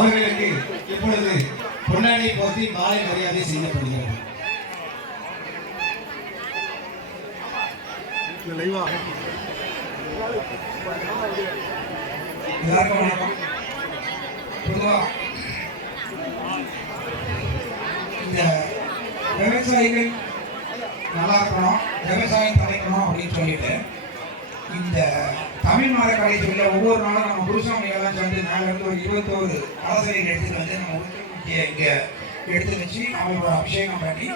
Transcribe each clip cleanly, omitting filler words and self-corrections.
அவர்களுக்கு இப்பொழுது பொன்னாடை போற்றி மாலை மரியாதை செய்யப்படுகிறது. எல்லாருக்கும் வணக்கம். பொதுவாக இந்த விவசாயிகள் நல்லா இருக்கணும், விவசாயம் தலைக்கணும் அப்படின்னு சொல்லிட்டு இந்த தமிழ் மாத கலைத்துறையில் ஒவ்வொரு நாளும் நம்ம குருசாமியெல்லாம் சேர்ந்து மேலேருந்து ஒரு 21 ஆசிரியர் எடுத்துகிட்டு வந்து நம்ம உருட்டியை இங்கே எடுத்து வச்சு அவங்களோட அபிஷேகம் பண்ணி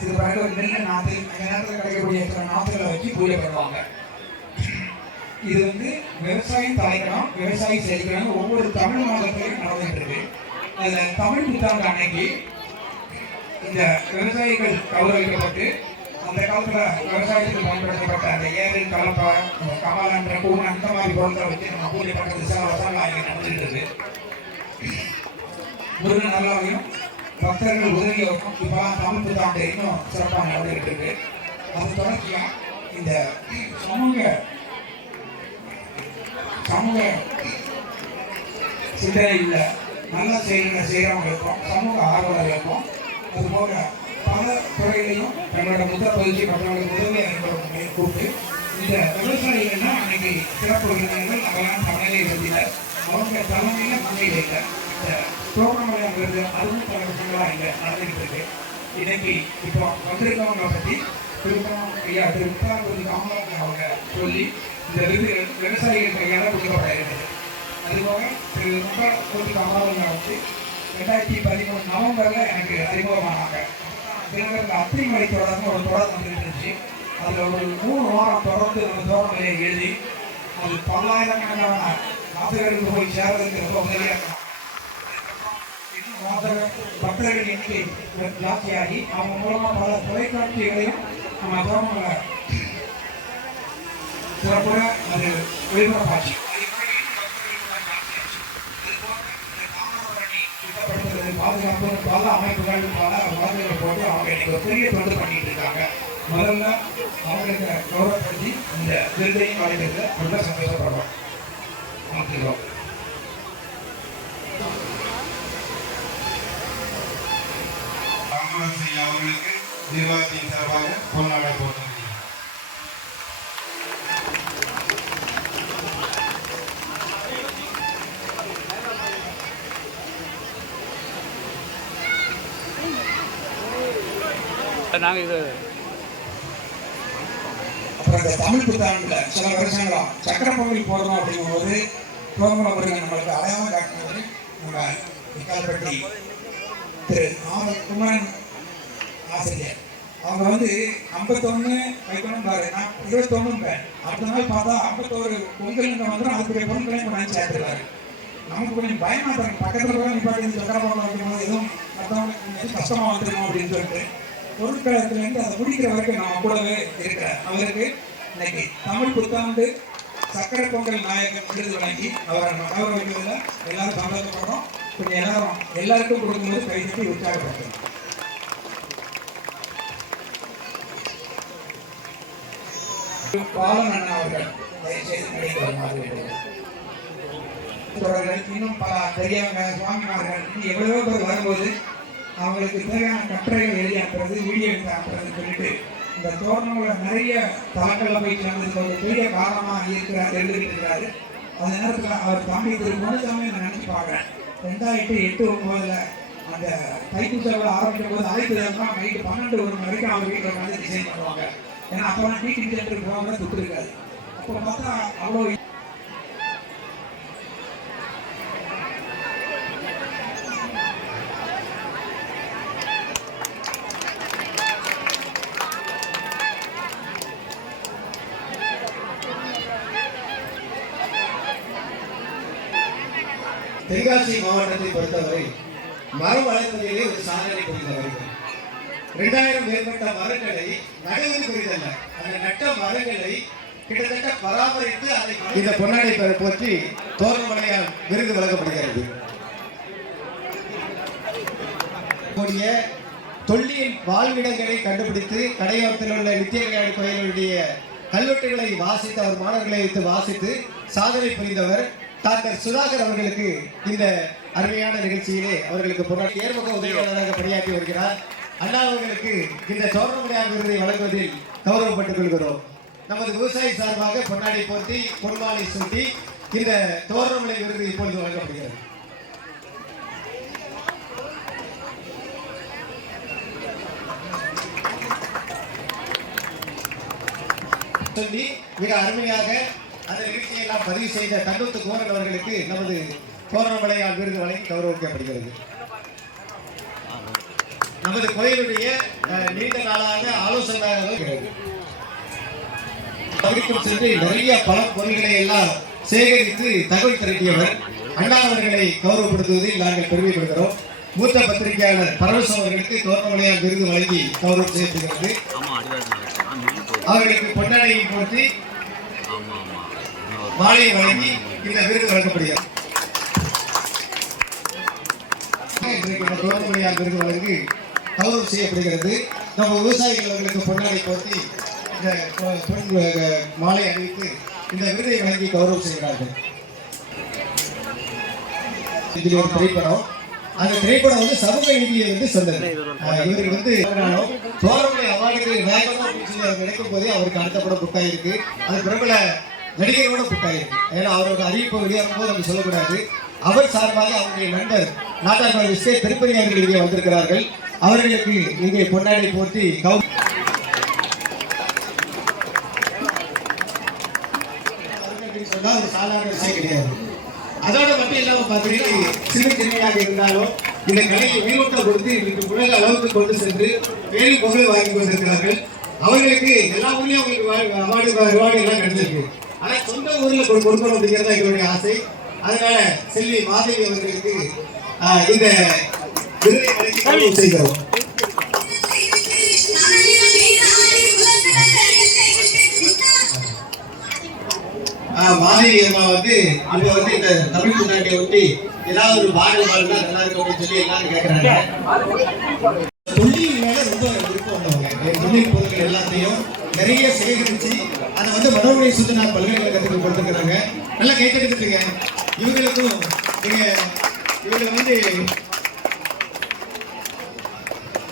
இது பிறகு ஒரு நெல் நாற்று அந்த நேரத்தில் கிடைக்கக்கூடிய நாற்றுகளை வச்சு பூஜை பண்ணுவாங்க. இது வந்து விவசாயம் தலைக்கணும், விவசாயம் செழிக்கணும் ஒவ்வொரு தமிழ் மாதத்திலையும் நடந்துகிட்டு இருக்கு. அதில் தமிழ் புத்தாண்டு அன்னைக்கு இந்த விவசாயிகள் கௌரவிக்கப்பட்டு அந்த காலத்தில் விவசாயத்துக்கு பயன்படுத்தப்பட்ட அந்த ஏரில் கலப்பை கமலன்ற கூண் அந்த மாதிரி பொருட்களை வச்சு நம்ம பூஜை பண்ணுறது சில வருஷங்கள் இங்கே நடந்துகிட்டு இருக்கு. முருகன் நல்லாவையும் பக்தர்கள் உதவியும் இப்போலாம் தமிழ் புத்தாண்டு இன்னும் சிறப்பாக நடந்துகிட்டு இருக்கு. அது தொடர்ச்சியாக இந்த சமூக சிந்தனையில் நல்ல செயல்களை செய்கிறவங்களுக்கும் சமூக ஆர்வலர்களுக்கும் அதுபோக பல துறையிலையும் தங்களோட முதல் பயிற்சி மற்றவங்களுக்கு உதவியாக இருக்கிறவங்களை கூப்பிட்டு இந்த விவசாயிகள்னா அன்னைக்கு சிறப்பு விருந்தினர்கள் அவெல்லாம் தமிழை எழுதினர் அவங்க தலைமையில் மங்கையில் இல்லை இந்த தோரணமலை விருது அதுவும் பல விஷயங்களாக இங்கே நடந்துகிட்டு இருக்கு. இன்னைக்கு இப்போ வந்திருக்கவங்களை பற்றி திரு முத்தாரகுடி காமராஜ் அவங்க சொல்லி இந்த விருதுகள் விவசாயிகள் கையால் கொடுக்கப்பட இருக்குது. அதுபோக திரு முத்தாரகுடி காமராஜ் வந்து 2013 நவம்பரில் எனக்கு அறிமுகமானாங்க. தினகரில் அத்திரிமலை தொடர்ந்து ஒரு தொடர் வந்துட்டு இருந்துச்சு. அதில் ஒரு 3 வாரம் தொடர்ந்து அந்த தோரணமையை எழுதி அது பல்லாயிரக்கணக்கான வாசகர்களுக்கு போய் சேர்றதுக்கு ரொம்ப உதவியாக இருக்கணும். இன்னும் பக்தர்கள் எண்ணிக்கை ஜாஸ்தியாகி அவங்க மூலமாக பல தொலைக்காட்சிகளையும் நம்ம தோரணங்களை சிறப்புற அது ஒளிபரப்பாச்சு. பாதுகாப்பு பல அமைப்புகள் பல வழக்குகளை போட்டு அவங்க இன்னைக்கு ஒரு பெரிய தொண்டு பண்ணிட்டு இருக்காங்க. முதல்ல அவங்களுக்கு கௌரவப்படுத்தி இந்த விருதையும் வழங்குறது ரொம்ப சந்தோஷப்படுறோம். நன்றிகிறோம். ராமராஜ் அவர்களுக்கு நிர்வாகத்தின் சார்பாக பொன்னாடை போட்டு நாங்கள் இது அப்புறம் இந்த தமிழ் புத்தாண்டுல சில வருஷங்களா சக்கர பொங்கல் போடுறோம் அப்படிங்கும்போது கோமல முருகன் நம்மளுக்கு அடையாளம் காட்டும்போது நம்ம விக்கால்பட்டி திரு குமரன் ஆசிரியர் அவங்க வந்து 51 வைக்கணும் பாரு, நான் 21 அடுத்த நாள் பார்த்தா 51 பொங்கல் வந்துடும். அதுக்குரிய பொருட்களையும் கொண்டாந்து சேர்த்துருவாரு. நமக்கு கொஞ்சம் பயமா இருக்கு, பக்கத்துல கூட நிப்பாட்டி சக்கர பொங்கல் வைக்கும்போது எதுவும் மற்றவங்களுக்கு கஷ்டமா வந்துருக்கும் அப்படின்னு சொல்லிட்டு பொருட்களத்திலேருந்து அதை முடிக்கிற வரைக்கும் நான் கூடவே இருக்கிறேன். அவருக்கு இன்னைக்கு தமிழ் புத்தாண்டு சக்கரை பொங்கல் நாயகன் விருது வழங்கி அவரை நம்ம கௌரவிக்கிறதுல எல்லாரும் சந்தோஷப்படுறோம். கொஞ்சம் எல்லாருக்கும் கொடுக்கும்போது கைதட்டி உற்சாகப்படுத்தும். பாலன் அண்ணா அவர்கள் தயவுசெய்து நடிக்க வருமாறு வேண்டும். இன்னும் பல பெரியவங்க சுவாமிமார்கள் இன்னும் எவ்வளவோ பேர் வரும்போது அவங்களுக்கு தேவையான கட்டுரைகள் எழுதி அனுப்புறது, வீடியோ எடுத்து அனுப்புறதுன்னு சொல்லிட்டு இந்த தோரணங்களை நிறைய தளங்களில் போய் சேர்ந்ததுக்கு ஒரு பெரிய காரணமாக இருக்கிறார் எழுதிருக்கிறாரு. அந்த நேரத்தில் அவர் தம்பி திரு முனுசாமி நான் நினச்சி பார்க்குறேன். 2008-09 அந்த தைப்பூசல் ஆரம்பிக்கும் போது அழைப்புதான் நைட்டு 12-1 வரைக்கும் அவங்க வீட்டில் வந்து டிசைன் பண்ணுவாங்க. ஏன்னா அப்போலாம் டீச்சிங் சென்டருக்கு போகாமல் துட்டு இருக்காது. அப்போ பார்த்தா அவ்வளோ தென்காசி மாவட்டத்தை பொறுத்தவரை மரம் வளர்ப்பதிலே ஒரு சாதனை புரிந்தவர்கள் 2000 மேற்பட்ட மரங்களை நடுவது புரிதல்ல, அந்த நட்ட மரங்களை கிட்டத்தட்ட பராமரித்து அதை இந்த பொன்னாடை போற்றி தோரணமலையால் விருது வழங்கப்படுகிறது. தொல்லியல் வாழ்விடங்களை கண்டுபிடித்து கடையோரத்தில் உள்ள நித்தியகாடி கோயிலுடைய கல்வெட்டுகளை வாசித்து அவர் மாணவர்களை வைத்து வாசித்து சாதனை புரிந்தவர் டாக்டர் சுதாகர் அவர்களுக்கு இந்த அருமையான நிகழ்ச்சியிலே அவர்களுக்கு பொருளாதார ஏர்முக உதவியாளராக பணியாற்றி வருகிறார். அண்ணா அவர்களுக்கு இந்த தோரணமுடையார் விருதை வழங்குவதில் கௌரவப்பட்டுக் கொள்கிறோம். நமது விவசாயி சார்பாக பொன்னாடை போர்த்தி பொன்மாலை சூட்டி இந்த தோரணமுலை விருது இப்பொழுது வழங்கப்படுகிறது. சொல்லி மிக அருமையாக அந்த நிகழ்ச்சியை எல்லாம் பதிவு செய்த தன்னூத்து கோரன் அவர்களுக்கு நமது தோரணமலையார் விருது வழங்கி கௌரவிக்கப்படுகிறது. நமது கோயிலுடைய நீண்ட நாளாக ஆலோசனையாக சென்று நிறைய பல பொருள்களை எல்லாம் சேகரித்து தகவல் திரட்டியவர் அண்ணா அவர்களை கௌரவப்படுத்துவதில் நாங்கள் பெருமைப்படுகிறோம். மூத்த பத்திரிகையாளர் பரவசம் அவர்களுக்கு தோரணமலையார் விருது வழங்கி கௌரவம் செய்யப்படுகிறது. அவர்களுக்கு பொன்னாடையை போற்றி மாலையை வழங்கி இந்த விருது வழங்கப்படுகிறது. தோரணமலையார் விருது வழங்கி கௌரவம் செய்யப்படுகிறது. நம்ம விவசாயிகள் அவர்களுக்கு பொன்னாடை போற்றி இந்த மாலை அணிவித்து இந்த விருதை வழங்கி கௌரவம் செய்கிறார்கள். இதில் ஒரு திரைப்படம், அந்த திரைப்படம் வந்து சமூக நீதியை சொன்னது. இவருக்கு தோரணமலை அவார்டுக்கு நினைக்கும் போதே அவருக்கு அடுத்த படம் புக் ஆயிருக்கு. அது பிரபல நடிகரோட புக் ஆயிருக்கு. ஏன்னா அவரோட அறிவிப்பு வெளியாகும் போது நம்ம சொல்லக்கூடாது. அவர் சார்பாக அவருடைய நண்பர் நாட்டார் விஸ்வே திருப்பதியார்கள் இங்கே வந்திருக்கிறார்கள். அவர்களுக்கு இங்கே பொன்னாடை போர்த்தி சொன்னா ஒரு சாதாரண விஷயம் கிடையாது. அதோட மட்டும் இல்லாம பாத்தீங்கன்னா சிறு சின்னையாக இருந்தாலும் இந்த கலையை உயிரோட்டம் கொடுத்து இன்றைக்கு உலக அளவுக்கு கொண்டு சென்று மேலும் புகழ் வாங்கி கொண்டிருக்கிறார்கள். அவர்களுக்கு எல்லா ஊர்லயும் அவங்களுக்கு அவார்டு எல்லாம் கிடைச்சிருக்கு. ஆனா சொந்த ஊர்ல கொடுக்கணும் அப்படிங்கிறத எங்களுடைய ஆசை. அதனால செல்வி மாதவி அவர்களுக்கு இந்த விருதை வழங்கி செய்கிறோம். மாதவி அம்மா இப்ப இந்த தமிழ் புத்தாண்டை ஒட்டி ஏதாவது ஒரு பாடல் பாடுனா நல்லா இருக்கும் அப்படின்னு சொல்லி எல்லாரும் கேட்கறாங்க. தொழில் மேல ரொம்ப விருப்பம் உள்ளவங்க. தொழில் பொருட்கள் எல்லாத்தையும் நிறைய சேகரிச்சு அதை மனோன்மணி சுத்தனார் பல்கலைக்கழகத்துக்கு கொடுத்துருக்காங்க. நல்லா கைத்தெடுத்துட்டுங்க. இவங்களுக்கும்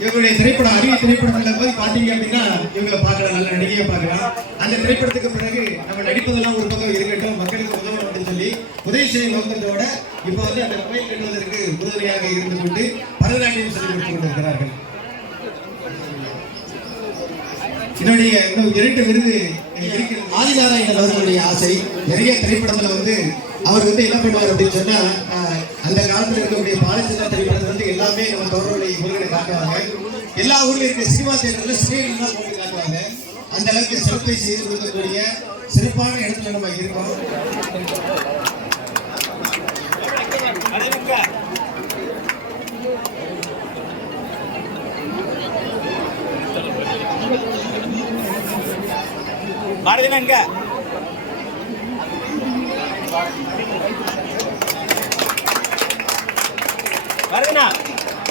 இவங்களுடைய திரைப்படம் அரிய திரைப்படங்கள்ல போய் பாத்தீங்க அப்படின்னா இவங்களை பார்க்கலாம், நல்ல நடிகையை பார்க்கலாம். அந்த திரைப்படத்துக்கு பிறகு நம்ம நடிப்பதெல்லாம் ஒரு பக்கம் இருக்கட்டும், மக்களுக்கு உதவணும் அப்படின்னு சொல்லி உதவி செய்யும் நோக்கத்தோட இப்ப அந்த கோயில் கட்டுவதற்கு உறுதுணையாக இருந்து கொண்டு பரதநாட்டியம் சொல்லிக் கொடுத்து கொண்டிருக்கிறார்கள். என்னுடைய இன்னும் 2 விருது இருக்கிறது. ஆதிநாராயணன் அவர்களுடைய ஆசை நிறைய திரைப்படத்துல அவர் என்ன பண்ணுவார் அப்படின்னு சொன்னா அந்த காலத்துல இருக்கக்கூடிய பாலச்சந்திரா திரைப்படத்துல எல்லாமே நம்ம தோரணை ஊர்களை காட்டுவாங்க. எல்லா ஊர்ல இருக்க சினிமா தியேட்டர்ல ஸ்கிரீன் தான் போட்டு காட்டுவாங்க. அந்த அளவுக்கு சிறப்பை செய்து கொடுக்கக்கூடிய சிறப்பான இடத்துல நம்ம இருக்கோம்.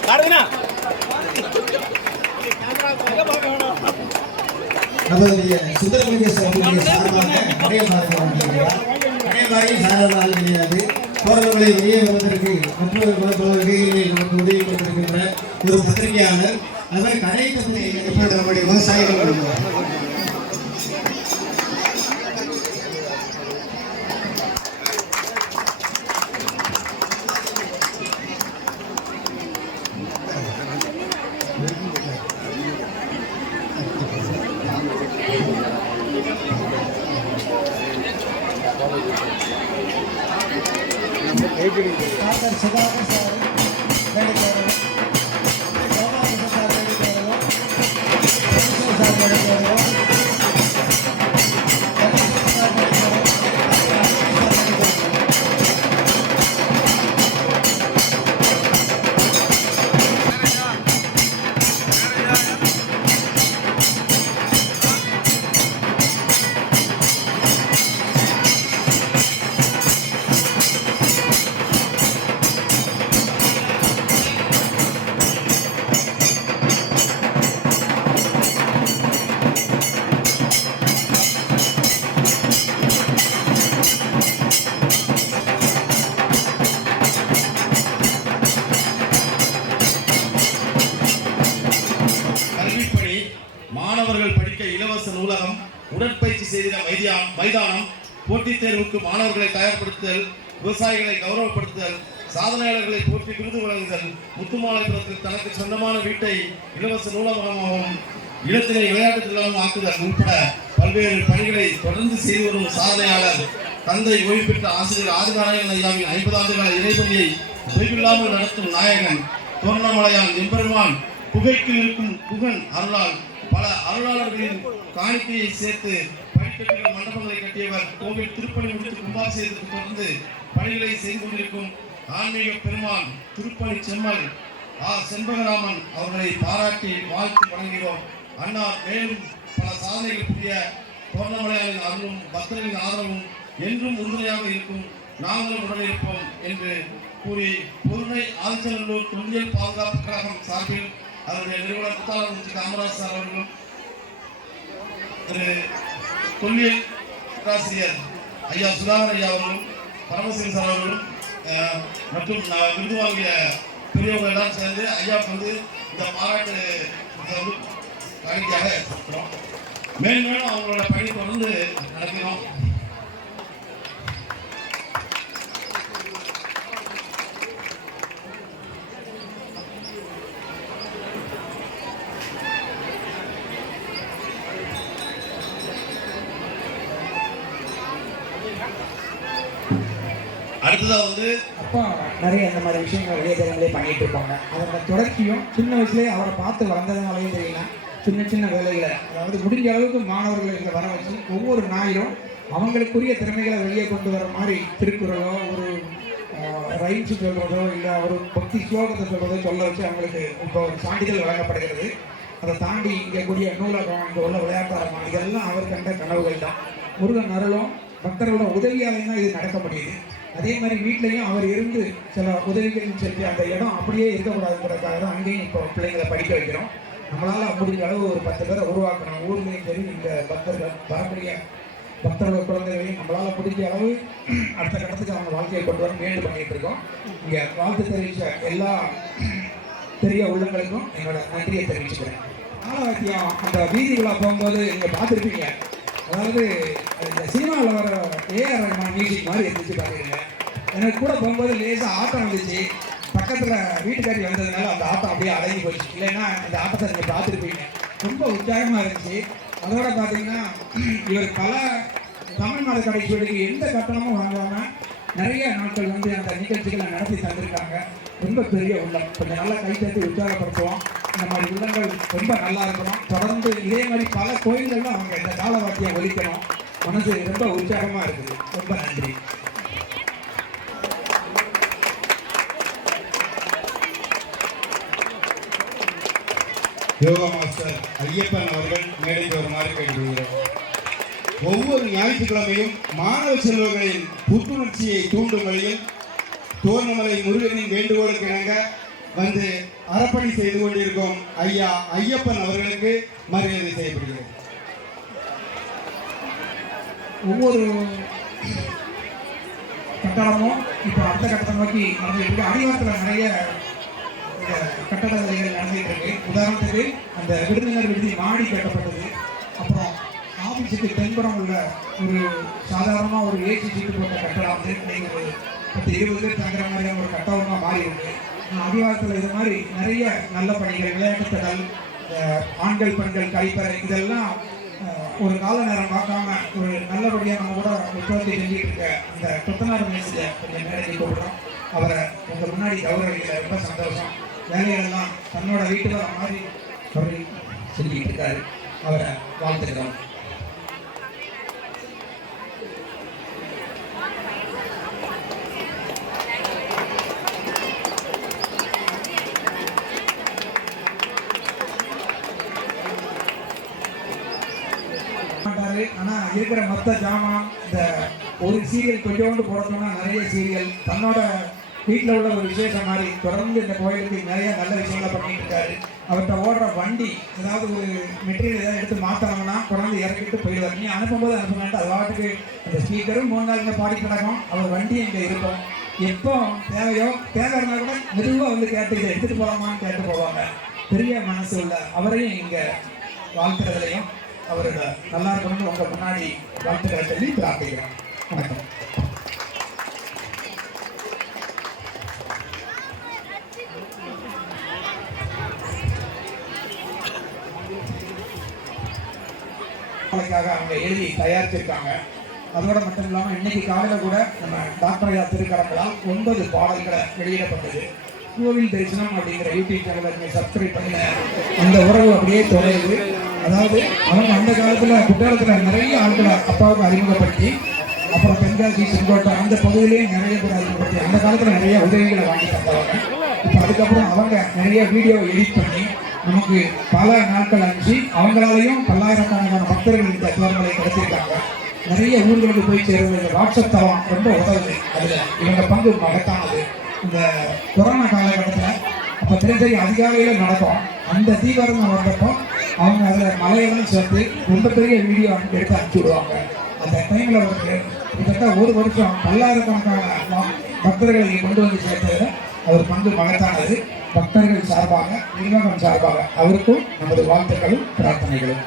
பாரதினா நம்மளுடைய சுந்தரமலிங்கேஸ்வரர் சார்பாக அடையமாரி சாரமாக கிடையாது. தோரணமலை வெளியே வருவதற்கு மற்றொரு வகைகளில் நமக்கு உதவி கொண்டிருக்கின்ற ஒரு பத்திரிகையாளர். அவருக்கு அனைத்து நம்முடைய விவசாயிகள் டாக்டர் சுதாகர் சார் வேலைக்காரர், சோமாசுந்தர் சார் வேலைக்காரர், சார் வேலைக்காரர், நூலகம், உடற்பயிற்சி செய்திட மைதானம், போட்டித் தேர்வுக்கு மாணவர்களை தயார்படுத்துதல், விவசாயிகளை கௌரவப்படுத்துதல், சாதனையாளர்களை போற்றி விருது வழங்குதல், முத்துமாலைபுரத்தில் தனக்கு சொந்தமான வீட்டை இலவச நூலகமாகவும் இடத்திலே விளையாட்டுத் திட்டமும் ஆக்குதல் உட்பட பல்வேறு பணிகளை தொடர்ந்து செய்து வரும் சாதனையாளர் தந்தை ஓய்வு பெற்ற ஆசிரியர் ஆதிநாராயணன் ஐயாவின் 50 ஆண்டுகால இறைப்பணியை தொய்வில்லாமல் நடத்தும் நாயகன் தோரணமலையான் எம்பெருமான் புகைக்கு இருக்கும் புகன் அருளால் பல அருளாளர்களின் காணிக்கையை சேர்த்து படிக்கட்டுகள் மண்டபங்களை கட்டியவர். கோவில் திருப்பணி முடித்து கும்பாபிஷேகத்துக்கு தொடர்ந்து பணிகளை செய்து கொண்டிருக்கும் ஆன்மீக பெருமான் திருப்பணி செம்மல் செண்பகராமன் அவர்களை பாராட்டி வாழ்த்து வழங்குகிறோம். அண்ணா மேலும் பல சாதனைகள் புரிய தோரணமலையாரின் அருளும் பக்தர்களின் ஆதரவும் என்றும் உறுதுணையாக இருக்கும். நாங்களும் உடனிருப்போம் என்று கூறி பொருளை ஆதிச்சநல்லூர் தொல்லியல் பாதுகாப்பு கழகம் சார்பில் அதனுடைய நிறுவனர் முத்தாளர் காமராஜ் சார் அவர்களும் திரு தொல்லியல் ஆசிரியர் ஐயா சுதாகர் ஐயா அவர்களும் பரமசிவன் சார் அவர்களும் மற்றும் விருது வாங்கிய பெரியவங்க எல்லாம் சேர்ந்து ஐயாவுக்கு இந்த பாராட்டு காணிக்கையாக இருக்கிறோம். மேலும் அவங்களோட பணி தொடர்ந்து நடக்கிறோம். அடுத்ததாக அப்பா நிறைய இந்த மாதிரி விஷயங்கள் வெளியே தெரியாமலே பண்ணிட்டு இருப்பாங்க. அதோட தொடர்ச்சியும் சின்ன வயசுலேயே அவரை பார்த்து வளர்ந்ததுனாலையும் தெரியல, சின்ன சின்ன வேலைகளை அதாவது முடிஞ்ச அளவுக்கு மாணவர்களை இங்கே வர வச்சு ஒவ்வொரு ஞாயிறும் அவங்களுக்குரிய திறமைகளை வெளியே கொண்டு வர மாதிரி திருக்குறளோ ஒரு ரைம்ஸ் சொல்கிறதோ இல்லை ஒரு பக்தி ஸ்லோகத்தை சொல்கிறதோ சொல்ல வச்சு அவங்களுக்கு இப்போ ஒரு சான்றிதழ் வழங்கப்படுகிறது. அதை தாண்டி இங்கே கூடிய நூலகம், இங்கே உள்ள விளையாட்டு இதெல்லாம் அவர் கண்ட கனவுகள் தான். முருகன் அருளும் பக்தர்களோட உதவியாலையும் தான் இது நடக்க முடியுது. அதே மாதிரி வீட்லேயும் அவர் இருந்து சில உதவிகள் செஞ்சு அந்த இடம் அப்படியே இருக்கக்கூடாதுங்கிறதுக்காக தான் அங்கேயும் இப்போ பிள்ளைங்களை படிக்க வைக்கிறோம். நம்மளால் முடிஞ்ச அளவு ஒரு 10 பேரை உருவாக்கணும். ஊர்லேயும் சரி இந்த பக்தர்கள் வரக்கூடிய பக்தர்கள் குழந்தைகளையும் நம்மளால் முடிஞ்ச அளவு அடுத்த கட்டத்துக்கு அவங்க வாழ்க்கையை கொண்டு வர முயற்சி பண்ணிகிட்டு இருக்கோம். இங்கே வாழ்த்து தெரிவித்த எல்லா பெரிய உள்ளங்களுக்கும் என்னோட நன்றியை தெரிவிச்சுக்கிறேன். ஆலவாத்தியம் அந்த வீதி விழா போகும்போது நீங்கள் பார்த்துருப்பீங்க. அதாவது இந்த சினிமாவில் வர ஏஆர் ரஹ்மான் மியூசிக் மாதிரி இருந்துச்சு பார்த்துருங்க. எனக்கு கூட போகும்போது லேசாக ஆட்டம் வந்துச்சு. பக்கத்தில் வீட்டுக்காரி வந்ததுனால அந்த ஆட்டம் அப்படியே அடங்கி போச்சு. இல்லைன்னா இந்த ஆட்டத்தை நீங்கள் பார்த்துருப்பீங்க. ரொம்ப உற்சாகமாக இருந்துச்சு. அதோட பார்த்தீங்கன்னா இவர் பல தமிழ்நாடு கடைசிகளுக்கு எந்த கட்டணமும் வாங்காமல் நிறைய நாட்கள் வந்து அந்த நிகழ்ச்சிகளை நடத்தி தந்திருக்காங்க. ரொம்ப பெரிய உள்ளம். கொஞ்சம் நல்லா கைத்தட்டி உற்சாகப்படுத்துவோம். இந்த மாதிரி உள்ளங்கள் ரொம்ப நல்லா இருக்கணும். தொடர்ந்து இதே மாதிரி பல கோயில்களும் அவங்க இந்த காலவாத்தியம் ஒலிக்கணும். மனசு ரொம்ப உற்சாகமாக இருக்குது. ரொம்ப நன்றி. யோகா மாஸ்டர் ஐயப்பன் அவர்கள் மேடைக்கு வருமாறு கேட்டுக்கொள்கிறோம். ஒவ்வொரு ஞாயிற்றுக்கிழமையும் மாணவ செல்வங்களின் புத்துணர்ச்சியை தூண்டும் வழியில் தோரணமலை முருகனின் வேண்டுகோளுக்கு இணங்க வந்து அறப்பணி செய்து கொண்டிருக்கும் ஐயா ஐயப்பன் அவர்களுக்கு மரியாதை செய்யப்படுகிறது. ஒவ்வொரு கட்டடமும் இப்போ அடுத்த கட்டத்தை நோக்கி நடந்துட்டு அடிவாரத்தில் நிறைய கட்டட வேலைகள் நடந்துகிட்டு இருக்கு. உதாரணத்துக்கு அந்த விருந்தினர் விடுதி மாடி கட்டப்பட்டது. அப்புறம் ஆஃபீஸுக்கு தென்புறம் உள்ள ஒரு சாதாரணமாக ஒரு ஏசி சீட்டு போட்ட கட்டடம் வந்து இன்னைக்கு ஒரு 10-20 பேர் தங்குற மாதிரியான ஒரு கட்டடமாக மாறி இருக்கு. அடிவாரத்தில் இது மாதிரி நிறைய நல்ல பணிகள், விளையாட்டுத்தடல், ஆண்கள் பெண்கள் கழிப்பறை இதெல்லாம் ஒரு கால நேரம் பார்க்காம ஒரு நல்லபடியாக நம்ம கூட உற்பத்தி செஞ்சுட்டு இருக்க அந்த கொத்தனார் மேசில் கொஞ்சம் மேடைக்கு கூப்பிடுறோம். அவரை உங்கள் முன்னாடி கௌரவிக்கிற ரொம்ப சந்தோஷம். வேலைகளெல்லாம் தன்னோட வீட்டில் வர மாதிரி அவர் செஞ்சுக்கிட்டு இருக்காரு. அவரை வாழ்த்துக்கிறோம். ஆனால் இருக்கிற மொத்த ஜாமான் இந்த ஒரு சீரியல் கொஞ்சோண்டு போடணும்னா நிறைய சீரியல் தன்னோட வீட்டில் உள்ள ஒரு விசேஷம் மாதிரி தொடர்ந்து இந்த கோயிலுக்கு நிறைய நல்ல விஷயங்களை பண்ணிட்டு இருக்காரு. அவர்கிட்ட ஓடுற வண்டி ஏதாவது ஒரு மெட்டீரியல் ஏதாவது எடுத்து மாற்றணும்னா தொடர்ந்து இறக்கிட்டு போயிடுவார். நீ அனுப்பும்போது அனுப்புனாட்டு அது வாட்டுக்கு அந்த ஸ்பீக்கரும் 3 நாளுங்க பாடி கிடக்கும். அவர் வண்டி இங்கே இருக்கும். எப்போ தேவையோ தேவை இருந்தால் கூட மெதுவாக வந்து கேட்டு இதை எடுத்துகிட்டு போகலாமான்னு கேட்டு போவாங்க. பெரிய மனசு உள்ள அவரையும் இங்கே வாழ்த்துறதுலையும் அவரோட நல்லா இருக்கணும்னு உங்க முன்னாடி வாழ்த்துக்களை சொல்லி பிரார்த்திக்கிறேன். வணக்கம். அவங்க எழுதி தயாரிச்சிருக்காங்க. அதோட மட்டும் இல்லாமல் இன்னைக்கு காலையில் கூட நம்ம டாக்டர் ஐயா திருக்கரங்களால் 9 பாடல்களை வெளியிடப்பட்டது. கோவில் தரிசனம் அப்படிங்கிற யூடியூப் சேனலை நீங்கள் சப்ஸ்கிரைப் பண்ணி அந்த உறவு அப்படியே தொடருது. அதாவது அவங்க அந்த காலத்தில் குற்றாலத்தில் நிறைய ஆட்களை அப்பாவுக்கு அறிமுகப்படுத்தி, அப்புறம் தென்காசி செங்கோட்டை அந்த பகுதியிலேயே நிறைய பேர் அறிமுகப்படுத்தி அந்த காலத்தில் நிறைய உதவிகளை வாங்கி தந்தவங்க. இப்போ அதுக்கப்புறம் அவங்க நிறைய வீடியோ எடிட் பண்ணி நமக்கு பல நாட்கள் அனுப்பிச்சு அவங்களாலையும் பல்லாயிரக்கணக்கான பக்தர்கள் இந்த தோர்களை கிடைச்சிருக்காங்க. நிறைய ஊர்களுக்கு போய் சேர்றது வாட்ஸ்அப் தளம் ரொம்ப உதவுது. அதில் இவங்க பங்கு மகத்தானது. இந்த கொரோனா காலகட்டத்தில் அப்போ தினசரி அதிகாலையில் நடக்கும். அந்த தீவிரம் வந்தப்போ அவங்க அதில் மலையெல்லாம் சேர்த்து ரொம்ப பெரிய வீடியோ எடுத்து அனுப்பிச்சி விடுவாங்க. அந்த டைமில் வந்து கிட்டத்தட்ட 1 வருஷம் பல்லாயிரக்கணக்கான பக்தர்களை கொண்டு வந்து சேர்த்தது அவர் பங்கு மகத்தானது. பக்தர்கள் சார்பாக, நிர்வாகம் சார்பாக அவருக்கும் நமது வாழ்த்துக்களும் பிரார்த்தனைகளும்.